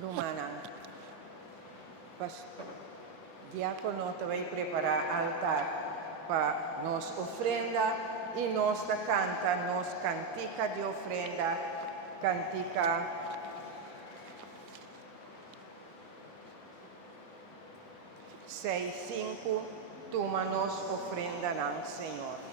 Rumana. Diácono vai preparar altar para nos ofrenda y nos da canta, nos cantica de ofrenda, cantica seis, cinco, toma nos ofrenda al Señor.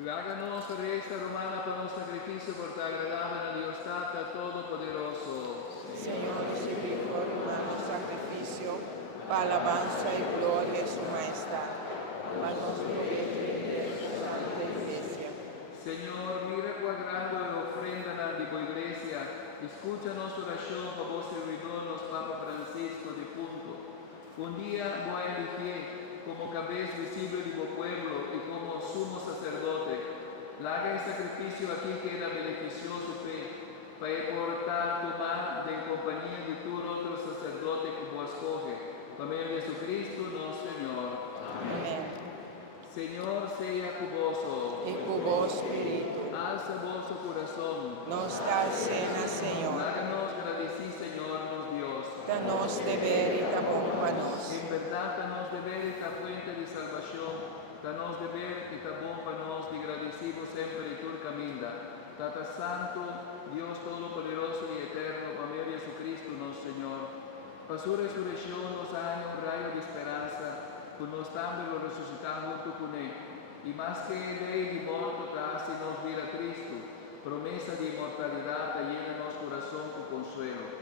Háganos resta romana por un sacrificio por te agradable a Dios Tata Todopoderoso. Señor, recibe por humano sacrificio, para alabanza y gloria de su majestad, para nos provecho de su santa iglesia. Señor, mira cuadrando y ofrenda a la iglesia, escúchanos oración por vos servidor, los Papa Francisco de punto. Un día voy a elegir como cabeza visible de tu pueblo y como sumo sacerdote. Haga el sacrificio aquí que era beneficioso fe, para portar tu mano de compañía de tu otro sacerdote que vos escoge. Por medio de Jesucristo, nuestro Señor. Amén. Señor, sea cuboso. Y corazón. Nos da cena, Señor. Háganos gracias, Señor, nos Dios. Danos de ver y da bom panos. En verdad, danos de ver esta fuente de salvación. Danos de ver y da bom panos, de agradecido siempre y tu camina. Tata Santo, Dios Todopoderoso y Eterno, por medio de Jesucristo, nuestro Señor. Para su resurrección nos da un rayo de esperanza, con nos también lo resucitamos junto con Él. Y más que Él de muerto, casi nos vida Cristo. Promesa de inmortalidad, llena nuestro corazón con consuelo.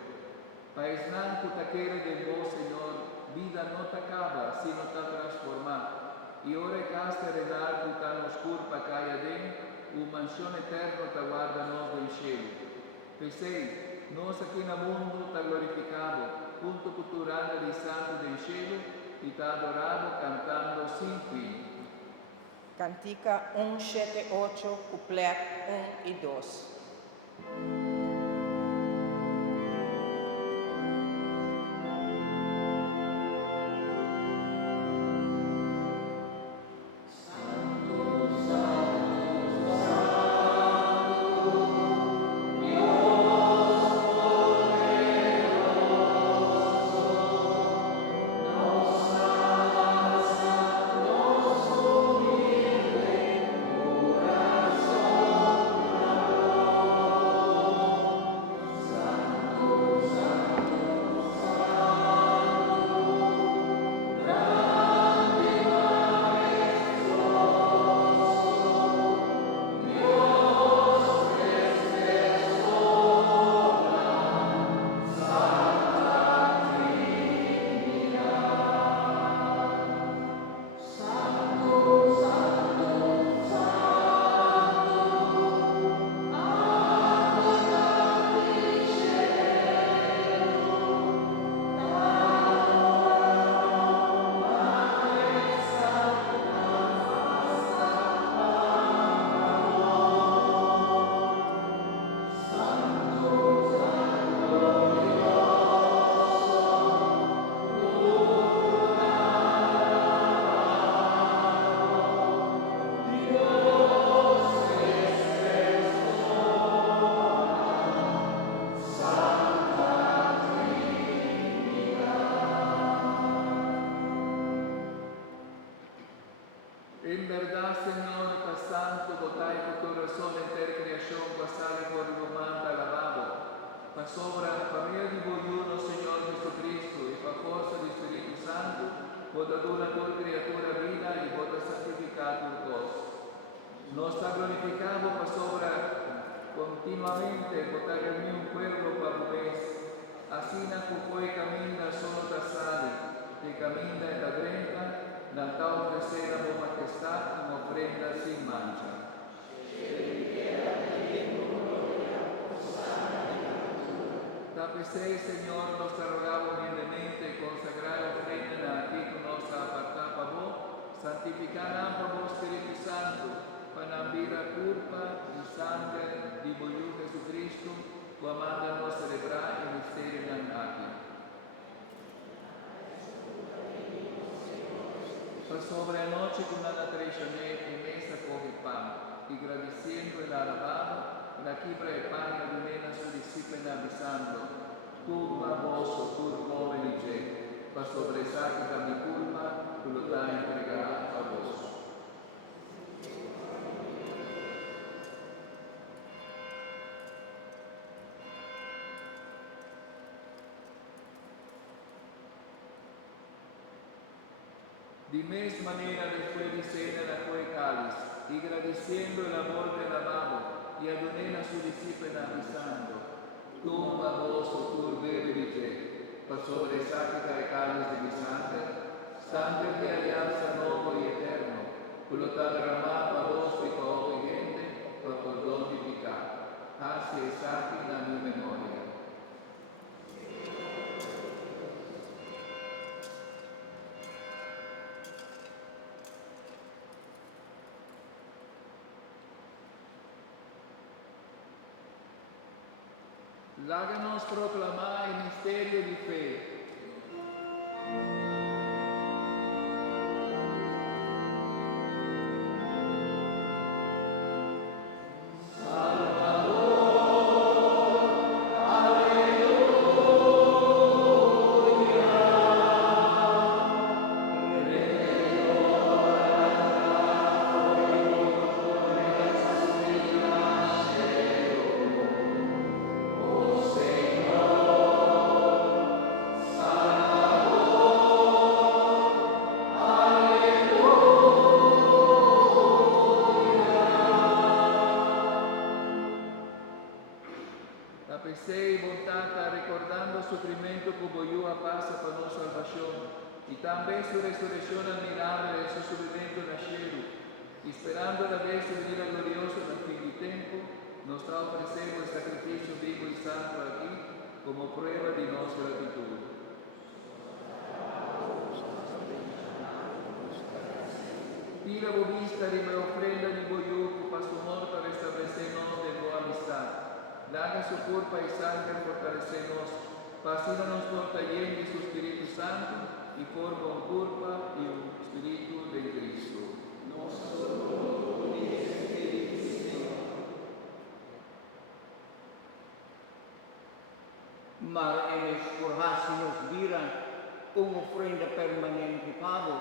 Paesnan tu taquere de vos, Señor, vida no te acaba, sino te transforma. Y ora caste renal tu tan oscura caia den, mansión eterno te guarda nos del cielo. Pesei, nos aquí en el mundo te glorificado, junto con tu rana de santo del cielo, y te adorado cantando sin fin. Cantica 1, 7, 8, couplet 1 y 2. En verdad, Señor, estás santo, votai por tu razón entera creación, pasada por el humano alabado. Pa sobra, pa medio de vos, Señor Jesucristo, y pa fuerza del Espíritu Santo, vos dado una tu criatura vida y vos has santificado vos. Nos ha glorificado pa sobra continuamente, vos has reunido un pueblo pa vos. Así na fue camina solo tasade, que camina en la drenta, la tal ofrecer a vos majestad como ofrenda sin mancha. Tapese, Señor, nos rogamos humildemente consagrar ofrenda a ti que nos aparta para vos, santificar por vos Espíritu Santo, para vida culpa y sangre de vos Jesucristo, que manda celebrar el misterio de la Por sobre la noche con la traicioné y mesa coge pan, y agradeciendo el alabado, la quibra de pan y ordena a su discípulo avisando, tu baboso, tu come dice, para sobresalir da mi culpa, tu lo da entregar a vos. De misma manera después de cena la fue cáliz, y agradeciendo el amor del amado, y adonena a su discípulo avisando, tu baboso, tu bebe dice, para sobresalir el cáliz de mi sangre de alianza nuevo y eterno, por lo tal derramado a vos y para obediente, por perdón de pecado. Así es aquí la mi memoria. Háganos proclamar el misterio de fe. Salvador. Fecei vontade recordando o sofrimento que Boiúa passa para nossa salvação e também sua ressurreição admirável e seu subimento na cielo. Esperando a vez de venir glorioso no fim do tempo, nos oferecemos o sacrifício vivo e santo aqui como prova de nossa gratidão. Tira a vista de minha ofrenda de Boiúa para sua morte restabelecer-nos de boa amistade. Dá su corpo e sangre fortalecer-nos, fascina-nos por taller de su Espírito Santo e forma um corpo e um Espírito de Cristo. Mar emes forrasi-nos vira ofrenda permanente Pablo,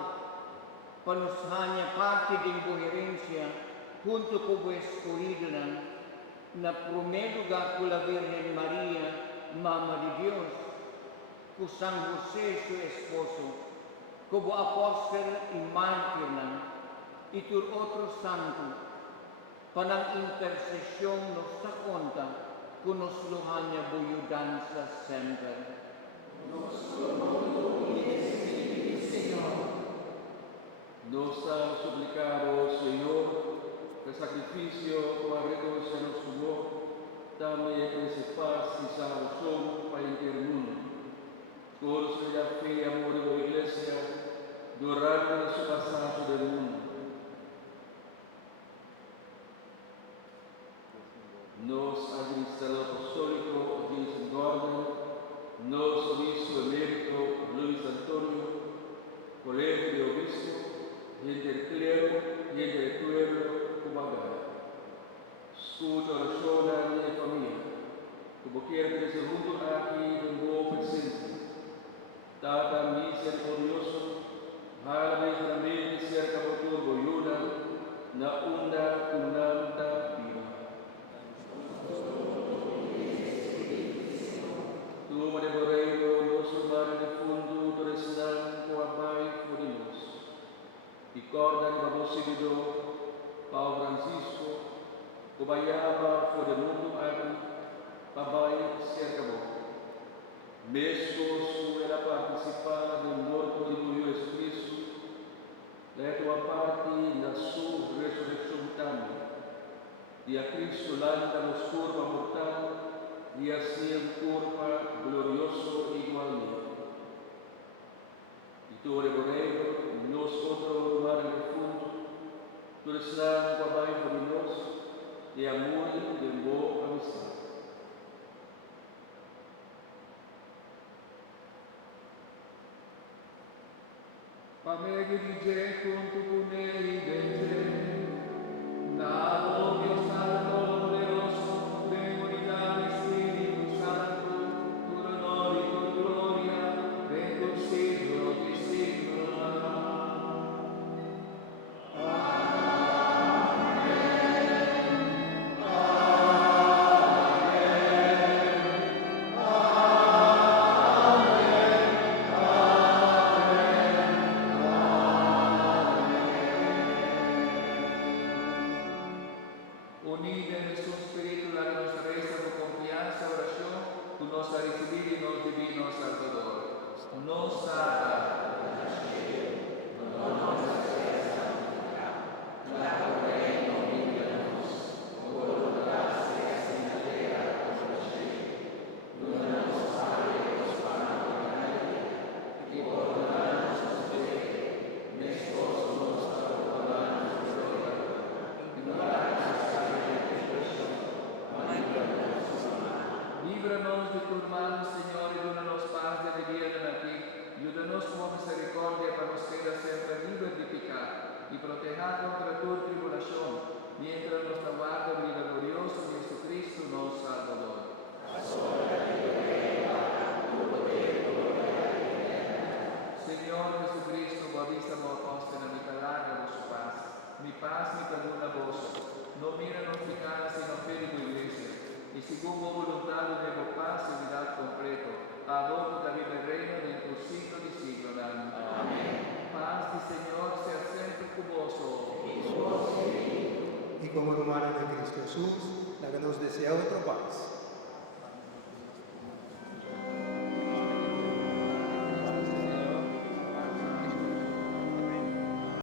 para nos hanya parte de incoherencia junto con vues escogida na primeiro lugar con la Virgen María, Mama de Dios, con San José, su esposo, como apóstol y mártir, y tu otro santo, para intercesión nos da cuenta, con nos lo hanya boyudanza sempre. Nos ha suplicado, Señor, que el sacrificio por arreglo se nos sumó, también que se paz y salvación para el mundo. Corso de la fe y amor de la Iglesia, durante su pasaje del mundo. Nos administrador apostólico Vincent Gordon, nos obispo emérito Luis Antonio, colegio de obispo, gente del clero y gente del pueblo como haga. Escucha oración a mi familia, como quiera que se junto aquí en vos presente. Tata misericordioso, jale también cerca por tu boyuna, na onda unanta viva. Tu me devorreiro, nos humano de fundo, tu resnan, com abai, furinos. E corda de babo seguidor, Pau Francisco, Cobaiaba, for the mundo agri, Pabai, cerca bom. Mesmo su era participar do morto de Jesus Cristo, da tua parte na sua ressurreição também. E a Cristo lanta nos corpo mortal, e assim um corpo glorioso igualmente. E tu, Reborreiro, nos outro mar no fundo, tu resnan com abai por nós, e amor de boa amistade. Pamegi dice con tu punei vence, na Dio Santo glorioso, demonidad Espíritu Santo, tu honor y tu gloria, vengo siglo y siglo. Unida en su espíritu la que nos resta con confianza, oración, tú nos has recibido y nos divino Salvador. Nos ha líbranos de tus manos, Señor, y danos paz de vivir en ti. Ayúdanos con misericordia para nos quedar siempre libres de pecar y proteger contra tu tribulación, mientras nos aguarda el vida glorioso de Jesucristo, nuestro Salvador. Señor Jesucristo, bautista mo apóstol mi palabra de su paz. Mi paz mi caluna vos. No mira nos pecados sino fe de tu iglesia. Y según tu voluntad de paz y unidad completo, a vos que vive el reino dentro del siglo de siglo. Amén. Paz del Señor sea siempre con vos. Y como hermanos de Cristo Jesús, la que nos desea otra paz.